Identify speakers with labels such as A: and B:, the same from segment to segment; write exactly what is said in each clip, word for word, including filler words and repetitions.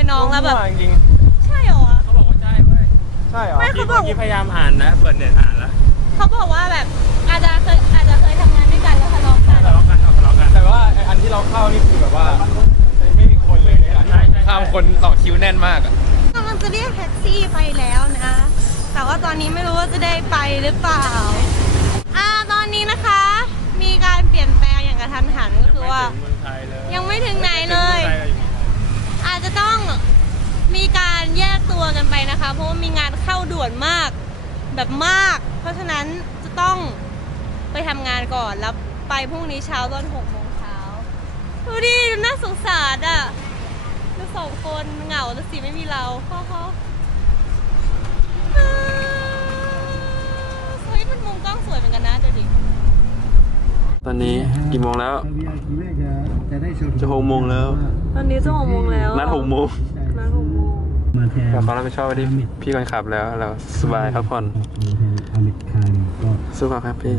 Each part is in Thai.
A: น้องแล้วแบบ
B: จริง
A: ใช่เหรอ
B: เขาบอกว่าใช่เว้ยใช่เหรอไม่เขาบอกพยายามอ่านนะเปิดเน็ตอ่านแล้ว
A: เขาบอกว่าแบบอาจจะเคยอาจจะเคยทำงานด้วยกันแล้วทะเลาะกัน
B: ทะเลาะกันทะเลาะกันแต่ว่าอันที่เราเข้านี่คือแบบว่าไม่มีคนเลยข้ามคนต่อคิวแน่นมากอ่ะ
A: กำลังจะเรียกแท็กซี่ไปแล้วนะแต่ว่าตอนนี้ไม่รู้ว่าจะได้ไปหรือเปล่าอ่าตอนนี้นะคะมีการเปลี่ยนแปลงอย่างกระทันหันก็คือว่ายังไม่ถึงไหนเลยอาจจะต้องมีการแยกตัวกันไปนะคะเพราะว่ามีงานเข้าด่วนมากแบบมากเพราะฉะนั้นจะต้องไปทำงานก่อนแล้วไปพรุ่งนี้เช้าตอนหกโมงเช้าดูดิน่าสงสารอ่ะดูสองคนเหงาแต่สิไม่มีเราพ่อเขาเฮ้ยมันมุมกล้องสวยเหมือนกันนะเดี๋ยวดิ
B: ตอนนี้กี่โมงแล้วจะหกโมงแล้ว
A: ตอนนี้จะหกโมงแล้ว
B: นัดหกโมง
A: นัดหกโมง
B: เราความรับผิดชอบไปที่พี่คนขับแล้วเราสบายพักผ่อนสู้ครับพี่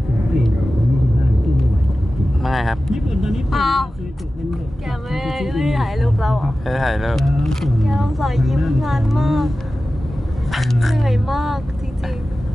B: ไม่ครับ
A: อ้าวแกไม่ไม่ถ่ายรูปเราอ่ะ
B: ไม่ถ่ายรูป
A: แกต้องใส่ยิ้มงานมากเหนื่อยมากจริง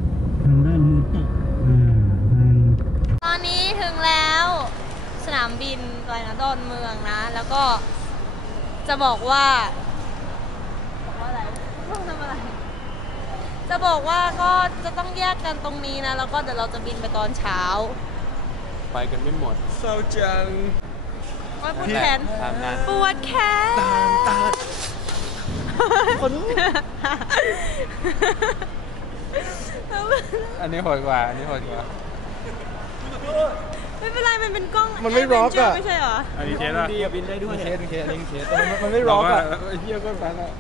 A: ๆตอนนี้ถึงแล้วสนามบินไกลนะดอนเมืองนะแล้วก็จะบอกว่าบอกว่าอะไรต้องทำอะไรจะบอกว่าก็จะต้องแยกกันตรงนี้นะแล้วก็เดี๋ยวเราจะบินไปตอนเช้า
B: ไปกันไม่หมดเศร้าจัง
A: ปวดแขนปวดแขนคน
B: อันนี้โหดกว่าอันนี้โหดกว่า
A: ไม่เป็นไรมันเป็นกล้อง
B: มันไม่ร็อกอะ
A: ไม่ใช่เหรอ
B: อันนี้เคสอะบินได้ด้วยเคสเคสอันนี้เคสมันไม่ร็อกอะไอ้เหี้ยก็ฟันอะ